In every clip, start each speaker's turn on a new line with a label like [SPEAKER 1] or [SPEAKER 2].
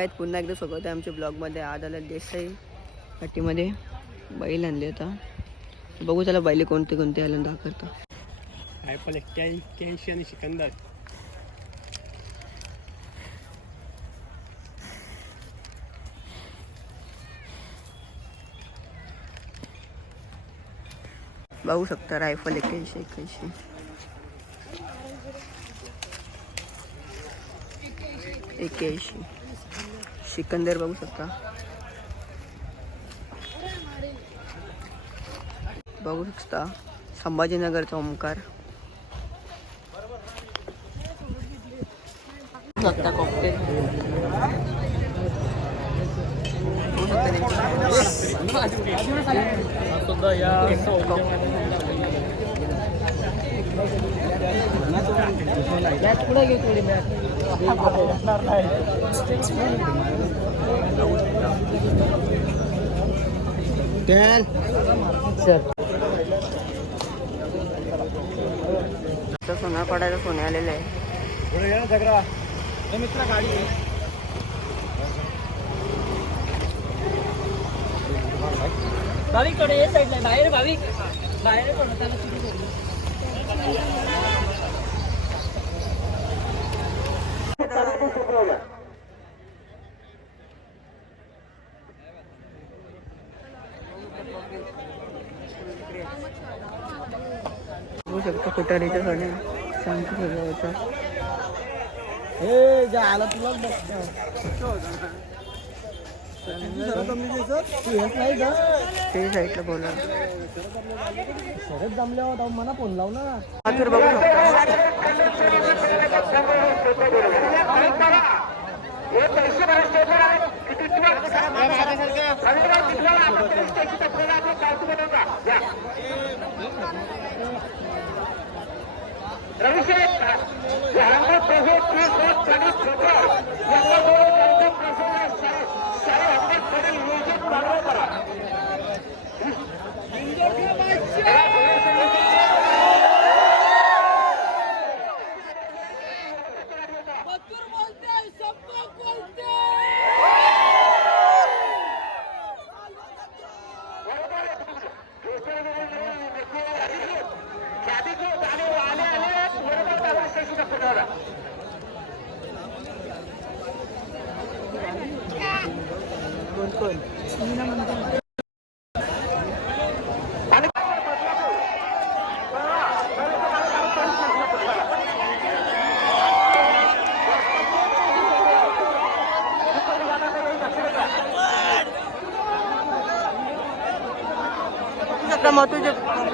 [SPEAKER 1] आहेत. पुन्हा एकदा स्वागत आहे आमच्या ब्लॉगमध्ये. आज आला देसाई पाठीमध्ये बैल आणले आता. बघू त्याला बैल कोणते कोणते आले दाखवतो.
[SPEAKER 2] आयपल एक्क्याऐंशी आणि सिकंदर.
[SPEAKER 1] बघू शकता रायफल एक्क्याऐंशी एक्क्याऐंशी. एक्क्याऐंशी. सिकंदर बघू शकता. बघू शकता. संभाजीनगरचा ओमकार शकता कॉकटेल शकता त्यांची.
[SPEAKER 2] या
[SPEAKER 1] तर सोना पडायला सोने आलेले आहे.
[SPEAKER 2] मित्र गाडी
[SPEAKER 3] भाविक थोडे हे साईडला बाहेर भाविक बाहेर पडलं त्याला सुरू करू.
[SPEAKER 1] बघू शकता कुटारीच्या सोने शांती सजावचा
[SPEAKER 3] ए जा आला तुला तू
[SPEAKER 1] साईडला बोला
[SPEAKER 3] शरद जमल्यावर मला फोन लाव ना
[SPEAKER 1] माथुर बघू शकता बघू शकता मथुरचे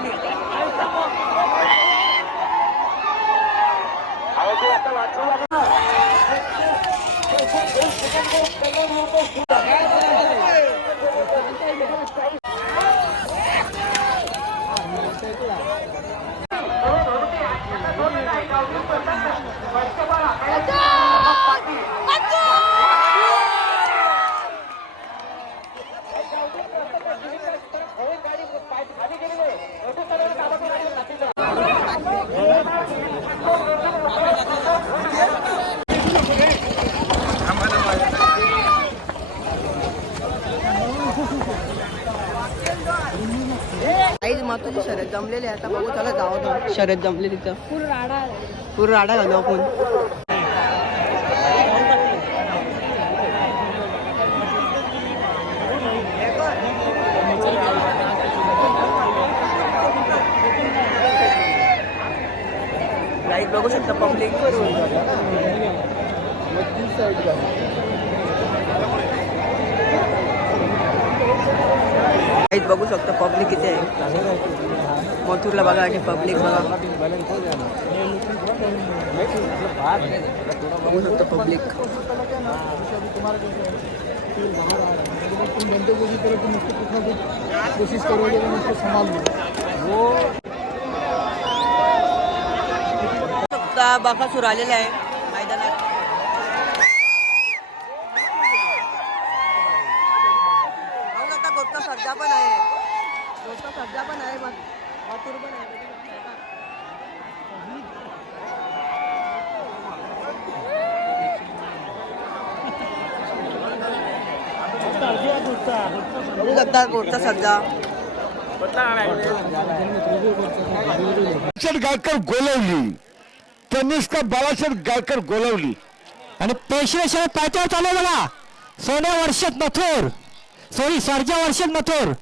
[SPEAKER 1] महत्वाची शर्यत जमलेली आहे आता बघू चला जाऊ दे शर्यत जमली तिथं पूर्ण राडा. घालू आपण. लाइट बघू शकता पब्लिक लाईट बघू शकता पब्लिक आहे. मथुरला बघा पब्लिक बघा. बघू पब्लिक
[SPEAKER 3] कोशिश करोगे उसको संभाल वो
[SPEAKER 1] सर्जा पण आहे. पण आहे मथुर पण आहे. बघू शकता कोणता सज्जा.
[SPEAKER 4] बाळासाहेब गायकर गोलवली. गोलवली.
[SPEAKER 5] आणि पेशवेश्वर पायथ्यावर चालू बघा सोन्या वर्षात मथुर. सॉरी सर्जा वर्षात मथुर.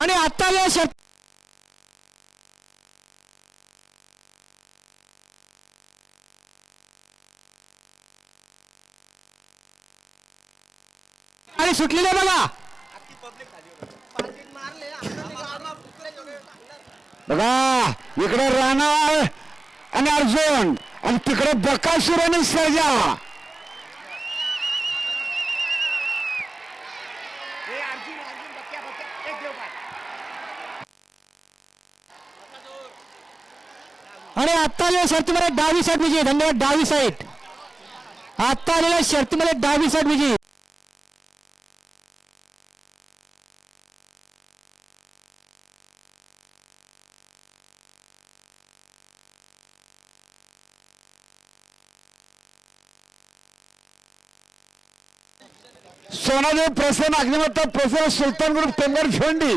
[SPEAKER 5] आणि आता या आणि सुटलेले बघा.
[SPEAKER 4] बघा इकडे राणा आणि अर्जुन आणि तिकडे बकासूर आणि सर्जा.
[SPEAKER 5] आणि आता आलेल्या शर्तीमध्ये डावी साईड विजयी. धन्यवाद डावी साईड. आता आलेल्या शर्तीमध्ये डावी साईड विजयी.
[SPEAKER 4] सोनादेव प्रसन्न अग्निमत्ता प्रसन्न सुलतान ग्रुप पेंगर भिवंडी